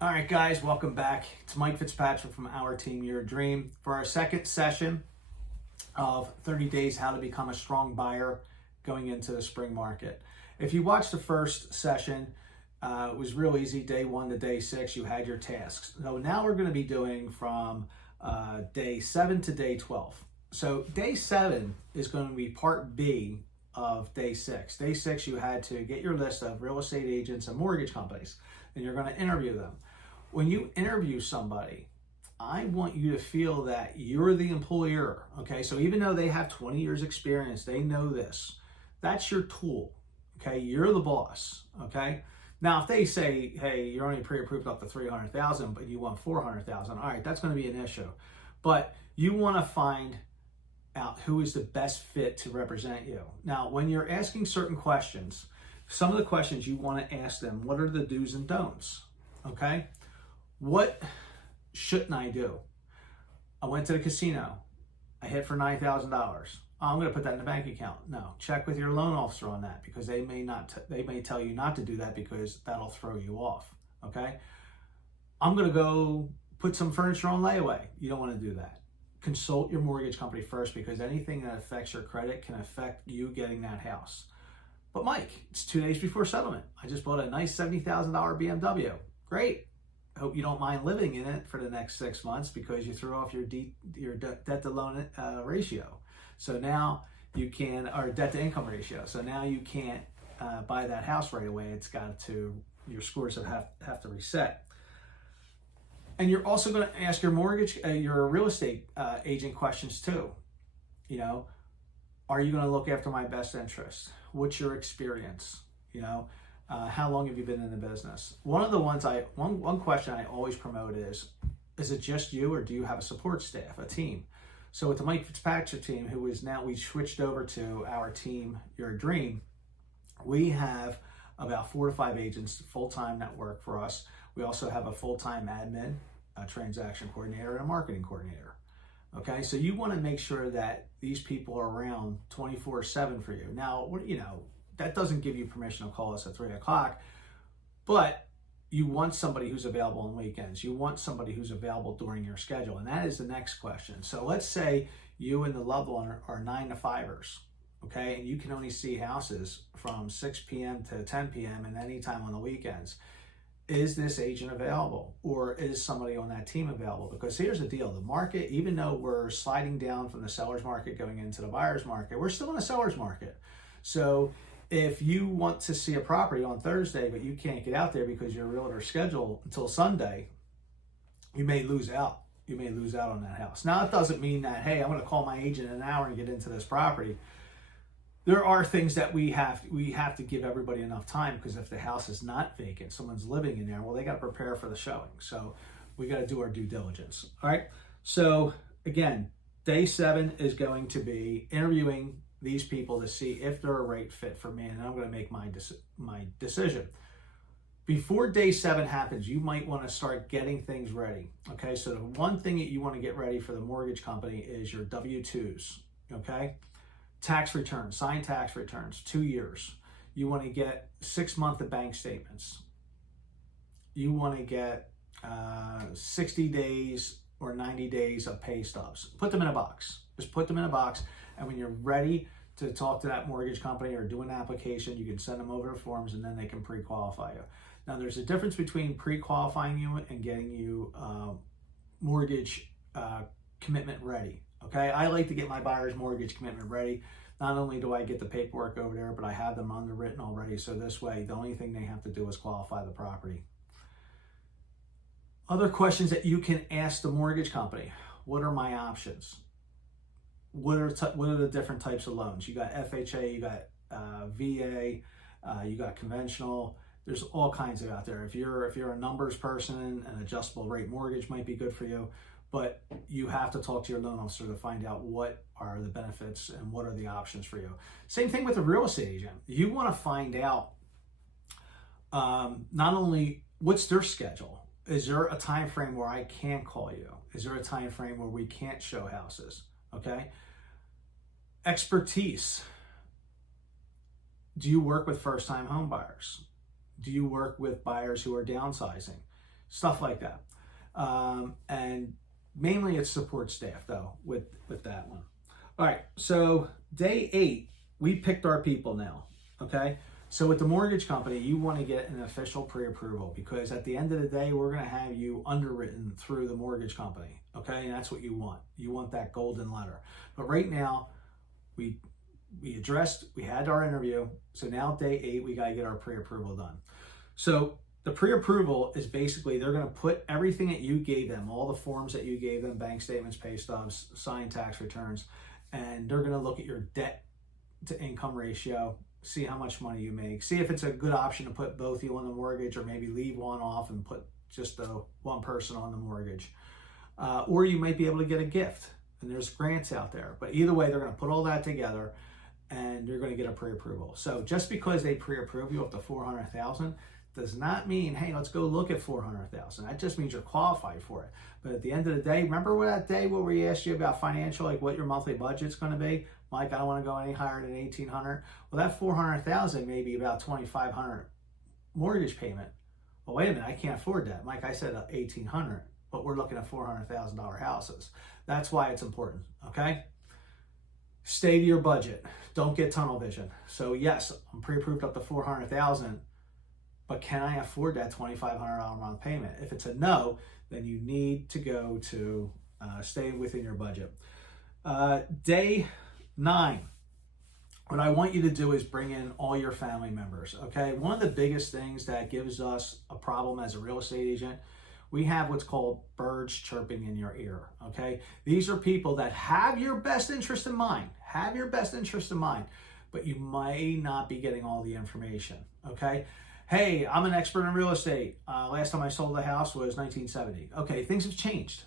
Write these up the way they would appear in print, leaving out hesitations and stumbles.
All right, guys, welcome back. It's Mike Fitzpatrick from Our Team Your Dream for our second session of 30 Days How to Become a Strong Buyer going into the spring market. If you watched the first session, it was real easy. Day 1 to day 6, you had your tasks. So now we're going to be doing from day 7 to day 12. So day 7 is going to be part B of day 6. Day 6, you had to get your list of real estate agents and mortgage companies, and you're going to interview them. When you interview somebody, I want you to feel that you're the employer, okay? So even though they have 20 years experience, they know this. That's your tool, okay? You're the boss, okay? Now, if they say, hey, you're only pre-approved up to 300,000, but you want 400,000, all right, that's going to be an issue. But you want to find out who is the best fit to represent you. Now, when you're asking certain questions, some of the questions you want to ask them, what are the do's and don'ts, okay? What shouldn't I do? I went to the casino. I hit for $9,000. I'm going to put that in the bank account. No, check with your loan officer on that because they may tell you not to do that because that'll throw you off. Okay. I'm going to go put some furniture on layaway. You don't want to do that. Consult your mortgage company first because anything that affects your credit can affect you getting that house. But Mike, it's 2 days before settlement. I just bought a nice $70,000 BMW. Great. Hope you don't mind living in it for the next 6 months because you threw off your debt to loan ratio. So now you can, or debt to income ratio. So now you can't buy that house right away. It's got to, your scores have to reset. And you're also going to ask your your real estate agent questions too. You know, are you going to look after my best interest? What's your experience? You know, how long have you been in the business? One question I always promote is it just you or do you have a support staff, a team? So with the Mike Fitzpatrick team, who is now, we switched over to Our Team Your Dream, we have about 4 to 5 agents full-time that work for us. We also have a full-time admin, a transaction coordinator, and a marketing coordinator. Okay, so you want to make sure that these people are around 24/7 for you. Now, you know, that doesn't give you permission to call us at 3 o'clock, but you want somebody who's available on weekends. You want somebody who's available during your schedule. And that is the next question. So let's say you and the loved one are 9 to 5ers, okay? And you can only see houses from 6 p.m. to 10 p.m. and any time on the weekends. Is this agent available or is somebody on that team available? Because here's the deal, the market, even though we're sliding down from the seller's market going into the buyer's market, we're still in a seller's market. So if you want to see a property on Thursday, but you can't get out there because your realtor's scheduled until Sunday, you may lose out. You may lose out on that house. Now, it doesn't mean that, hey, I'm going to call my agent in an hour and get into this property. There are things that we have to give everybody enough time because if the house is not vacant, someone's living in there, well, they got to prepare for the showing. So we got to do our due diligence. All right. So again, day 7 is going to be interviewing these people to see if they're a right fit for me, and I'm going to make my decision. Before day 7 happens, you might want to start getting things ready. Okay. So the one thing that you want to get ready for the mortgage company is your W-2s. Okay. Tax returns, signed tax returns, 2 years. You want to get 6 months of bank statements. You want to get 60 days or 90 days of pay stubs. Put them in a box. Just put them in a box. And when you're ready to talk to that mortgage company or do an application, you can send them over the forms and then they can pre-qualify you. Now, there's a difference between pre-qualifying you and getting you mortgage commitment ready. Okay, I like to get my buyer's mortgage commitment ready. Not only do I get the paperwork over there, but I have them underwritten already. So this way, the only thing they have to do is qualify the property. Other questions that you can ask the mortgage company. What are my options? What are the different types of loans? You got FHA, you got VA, you got conventional. There's all kinds of out there. If you're a numbers person, an adjustable rate mortgage might be good for you. But you have to talk to your loan officer to find out what are the benefits and what are the options for you. Same thing with a real estate agent. You want to find out not only what's their schedule. Is there a time frame where I can call you? Is there a time frame where we can't show houses? Okay. Expertise. Do you work with first-time home buyers? Do you work with buyers who are downsizing? stuff like that. And mainly it's support staff though with that one. All right, so day 8, we picked our people now, okay? So with the mortgage company, you want to get an official pre-approval, because at the end of the day, we're going to have you underwritten through the mortgage company, okay? And that's what you want. You want that golden letter. But right now, we had our interview. So now day 8, we got to get our pre-approval done. So the pre-approval is basically, they're going to put everything that you gave them, all the forms that you gave them, bank statements, pay stubs, signed tax returns, and they're going to look at your debt to income ratio, see how much money you make, see if it's a good option to put both you on the mortgage, or maybe leave one off and put just the one person on the mortgage. Or you might be able to get a gift, and there's grants out there. But either way, they're going to put all that together and you're going to get a pre-approval. So just because they pre-approve you up to $400,000 does not mean, hey, let's go look at $400,000. That just means you're qualified for it. But at the end of the day, remember that day where we asked you about financial, like what your monthly budget's going to be? Mike, I don't want to go any higher than $1,800. Well, that $400,000 may be about $2,500 mortgage payment. Well, wait a minute, I can't afford that. Mike, I said $1,800, but we're looking at $400,000 houses. That's why it's important, okay? Stay to your budget. Don't get tunnel vision. So yes, I'm pre-approved up to $400,000, but can I afford that $2,500 a month payment? If it's a no, then you need to go to stay within your budget. Day 9, what I want you to do is bring in all your family members, okay? One of the biggest things that gives us a problem as a real estate agent, we have what's called birds chirping in your ear, okay? These are people that have your best interest in mind, but you may not be getting all the information, okay? Hey, I'm an expert in real estate. Last time I sold a house was 1970. Okay, things have changed.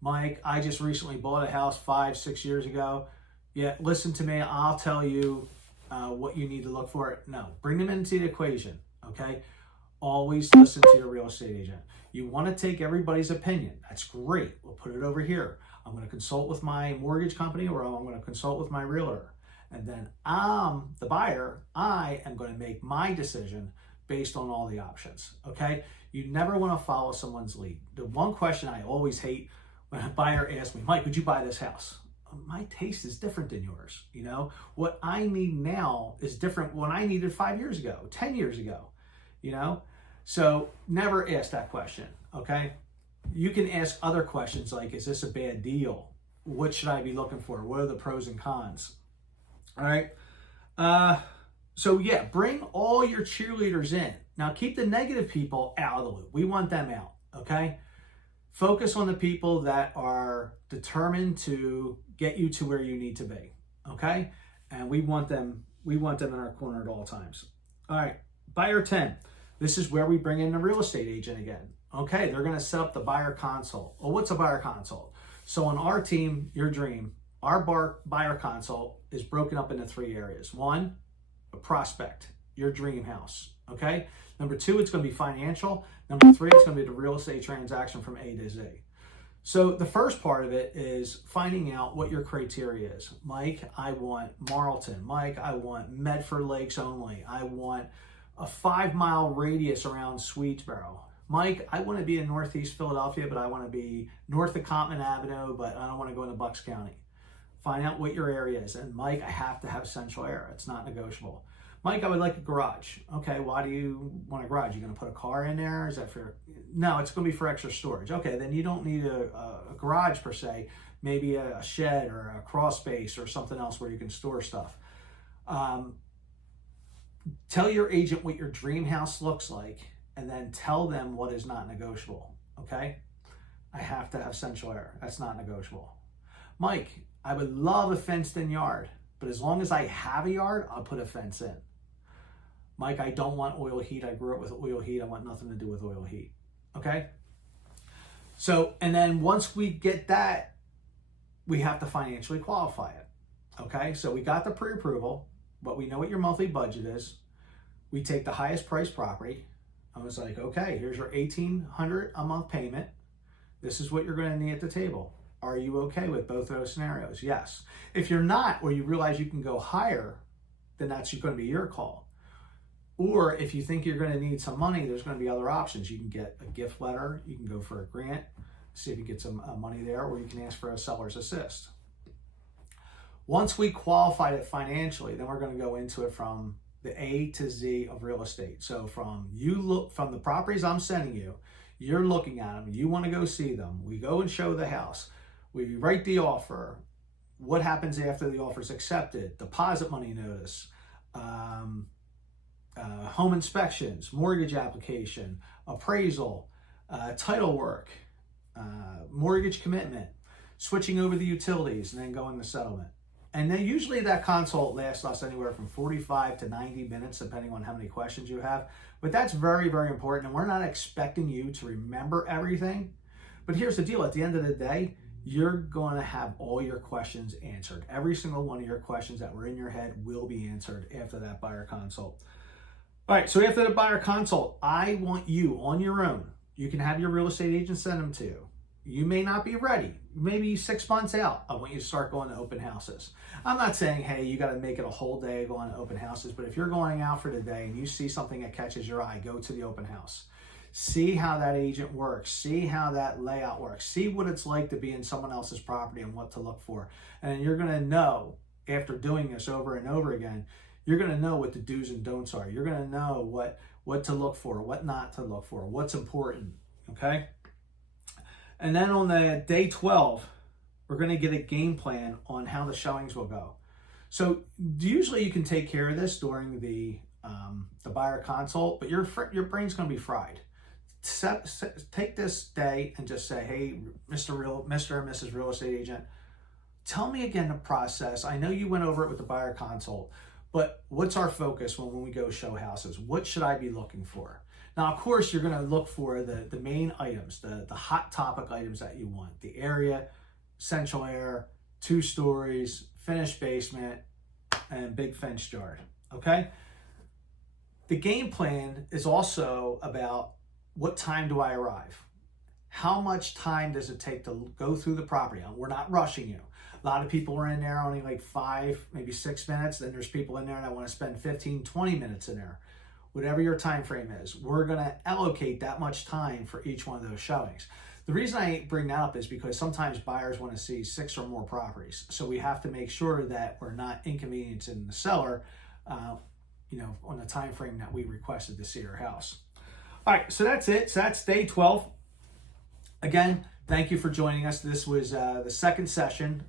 Mike, I just recently bought a house 5-6 years ago. Yeah, listen to me. I'll tell you what you need to look for. No, bring them into the equation, okay? Always listen to your real estate agent. You want to take everybody's opinion. That's great. We'll put it over here. I'm going to consult with my mortgage company, or I'm going to consult with my realtor. And then I'm the buyer. I am going to make my decision based on all the options, okay? You never want to follow someone's lead. The one question I always hate when a buyer asks me, Mike, would you buy this house? My taste is different than yours, you know? What I need now is different what I needed 5 years ago, 10 years ago, you know? So never ask that question, okay? You can ask other questions like, is this a bad deal? What should I be looking for? What are the pros and cons? All right? So yeah, bring all your cheerleaders in. Now keep the negative people out of the loop. We want them out, okay? Focus on the people that are determined to get you to where you need to be, okay? And we want them in our corner at all times. All right, buyer 10. This is where we bring in the real estate agent again. Okay, they're gonna set up the buyer consult. Well, what's a buyer consult? So on our team, Your Dream, our buyer consult is broken up into 3 areas. 1, a prospect, your dream house, okay? Number 2, it's gonna be financial. Number 3, it's gonna be the real estate transaction from A to Z. So the first part of it is finding out what your criteria is. Mike, I want Marlton. Mike, I want Medford Lakes only. I want a 5-mile radius around Swedesboro. Mike, I want to be in Northeast Philadelphia, but I want to be north of Cottman Avenue, but I don't want to go into Bucks County. Find out what your area is. And Mike, I have to have central air. It's not negotiable. Mike, I would like a garage. Okay, why do you want a garage? You going to put a car in there? Is that for... No, it's going to be for extra storage. Okay, then you don't need a garage per se. Maybe a shed or a crawl space or something else where you can store stuff. Tell your agent what your dream house looks like, and then tell them what is not negotiable, okay? I have to have central air. That's not negotiable. Mike, I would love a fenced-in yard, but as long as I have a yard, I'll put a fence in. Mike, I don't want oil heat. I grew up with oil heat. I want nothing to do with oil heat, okay? So, and then once we get that, we have to financially qualify it, okay? So we got the pre-approval, but we know what your monthly budget is. We take the highest price property. I was like, okay, here's your $1,800 a month payment. This is what you're going to need at the table. Are you okay with both of those scenarios? Yes. If you're not, or you realize you can go higher, then that's going to be your call. Or if you think you're going to need some money, there's going to be other options. You can get a gift letter, you can go for a grant, see if you get some money there, or you can ask for a seller's assist. Once we qualified it financially, then we're going to go into it from the A to Z of real estate. So from the properties I'm sending you, you're looking at them, you want to go see them. We go and show the house. We write the offer. What happens after the offer is accepted? Deposit money notice, home inspections, mortgage application, appraisal, title work, mortgage commitment, switching over the utilities, and then going to settlement. And then usually that consult lasts us anywhere from 45 to 90 minutes, depending on how many questions you have. But that's very, very important. And we're not expecting you to remember everything. But here's the deal. At the end of the day, you're going to have all your questions answered. Every single one of your questions that were in your head will be answered after that buyer consult. All right, so after the buyer consult, I want you on your own. You can have your real estate agent send them to you. You may not be ready. Maybe 6 months out, I want you to start going to open houses. I'm not saying, hey, you got to make it a whole day going to open houses, but if you're going out for the day and you see something that catches your eye, go to the open house. See how that agent works. See how that layout works. See what it's like to be in someone else's property and what to look for. And you're going to know, after doing this over and over again, you're going to know what the do's and don'ts are. You're going to know what to look for, what not to look for, what's important, okay? And then on the day 12, we're going to get a game plan on how the showings will go. So usually you can take care of this during the buyer consult, but your brain's going to be fried. Take this day and just say, hey, Mr. and Mrs. Real Estate Agent, tell me again the process. I know you went over it with the buyer consult, but what's our focus when we go show houses? What should I be looking for? Now, of course, you're going to look for the main items, the hot topic items that you want. The area, central air, 2 stories, finished basement, and big fenced yard, okay? The game plan is also about what time do I arrive? How much time does it take to go through the property? We're not rushing you. A lot of people are in there only like 5, maybe 6 minutes. Then there's people in there that want to spend 15, 20 minutes in there. Whatever your time frame is, we're going to allocate that much time for each one of those showings. The reason I bring that up is because sometimes buyers want to see 6 or more properties. So we have to make sure that we're not inconveniencing the seller, on the time frame that we requested to see our house. All right, so that's it. So that's day 12. Again, thank you for joining us. This was the second session.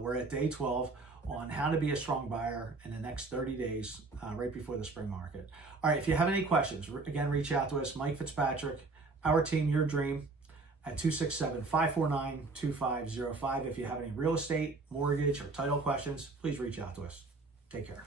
We're at day 12 on how to be a strong buyer in the next 30 days, right before the spring market. All right, if you have any questions, again, reach out to us, Mike Fitzpatrick, Our Team, Your Dream, at 267-549-2505. If you have any real estate, mortgage, or title questions, please reach out to us. Take care.